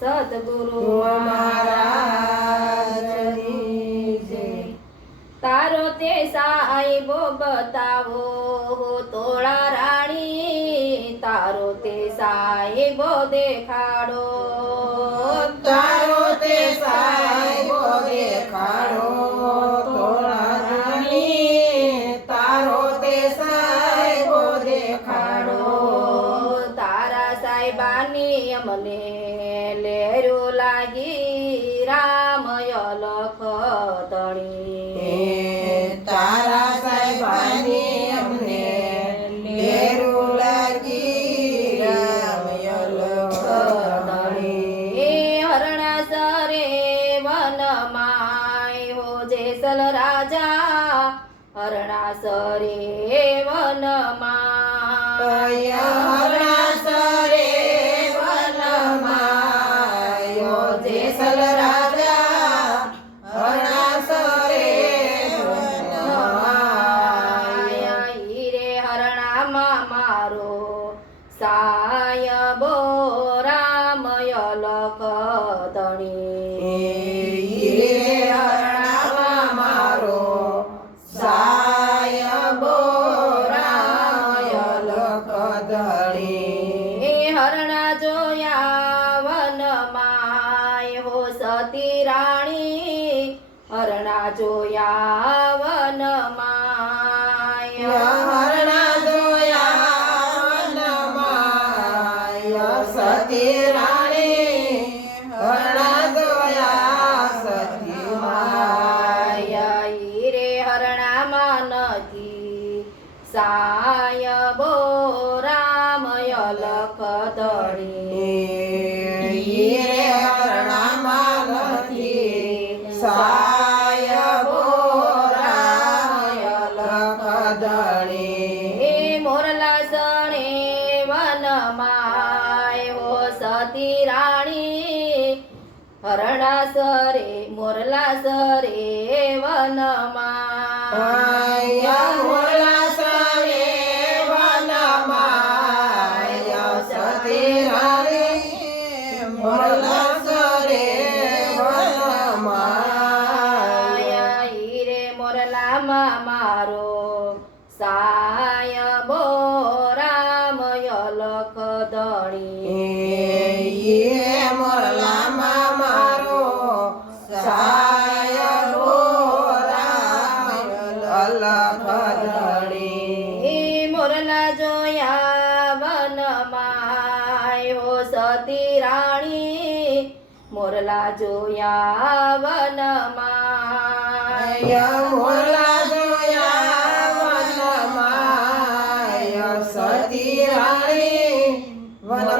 સદગુરુ મહારાજની જય. તારો તે સાહેબો બતાવો હરણામાં મારો સાયબો રામય લખદણી એ હરણા જોયા વનમાય હો સતી રાણી. હરણા જોયા વનમાય સાયબો રામય લખ ધણી હીરે હરણામાં નથી સાયબો રામય લખદણી હે મોરલા સણે સરે મોરલા સરે મારો સાયબો રામય લખ દણી મોરલામાં મારો સાયબો રામ અલખદણી હે મોરલા જોયા વનમાય સતી વનમાં જોયા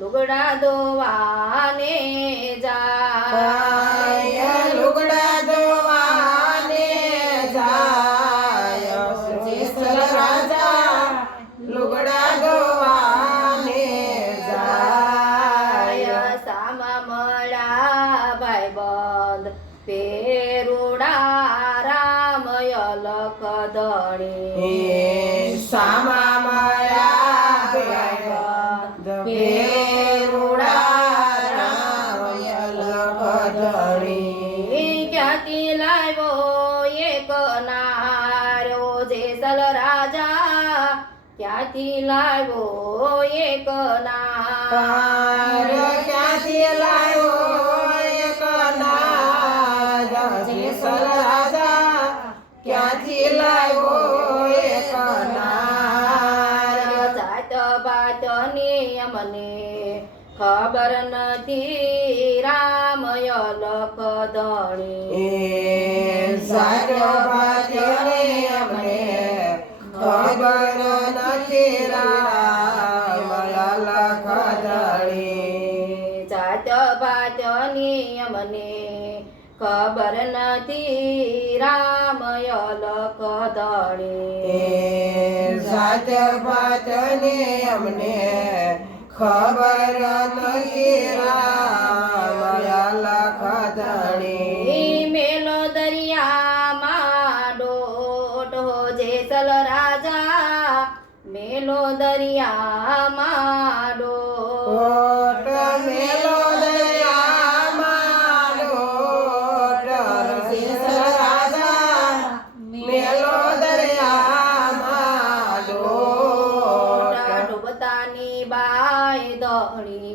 लुगडा दोवाने जा लुगडा दोवाने जा राजा लुगडा दोवाने जाय. सामा मला बायबंद पेरुडा रामय लखदळे નારો જેસલ રાજા ક્યાંથી લાવ્યો એક નાર ક્યાંથી લાવ્યો એક નાગ જેસલ રાજા ક્યાંથી લાવ્યો એક નાગ જાત બાત નિયમને ખબર નથી રામય લખ ધણી. સાચો ભાગ્યને અમને ખબર નથી રામયા લખધણી જાત બાત અમને ખબર નથી રામય લખ ધણી એ સાત અમને ખબર નથી રામયા લખધણી મેલો દરિયામાં ડોટ મેલો દરિયામાં રસીસ રાજા મેલો દરિયામાં લોટ ડૂબતાની બાય દણી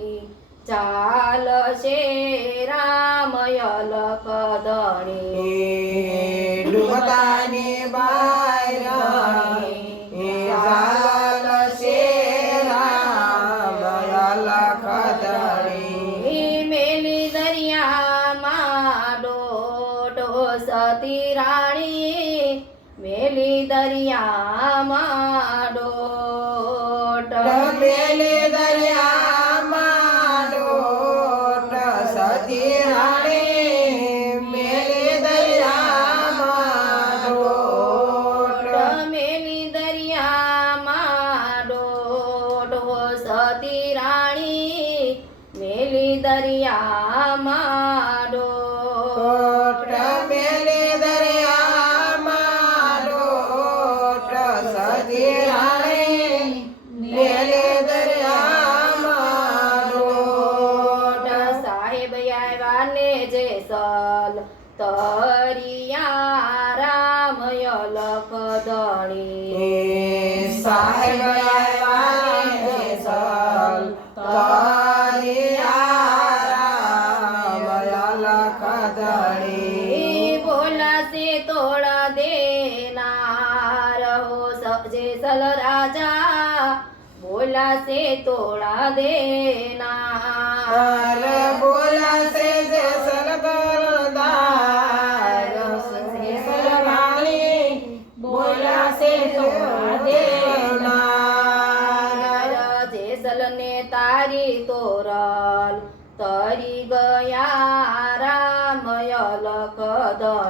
દરિયામાં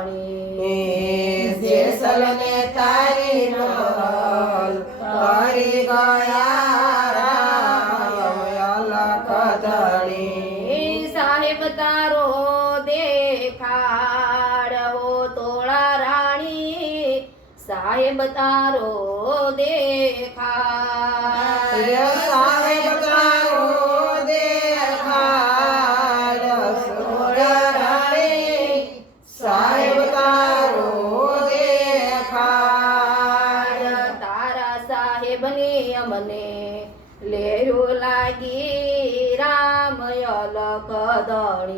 ધણી જેસલને રામય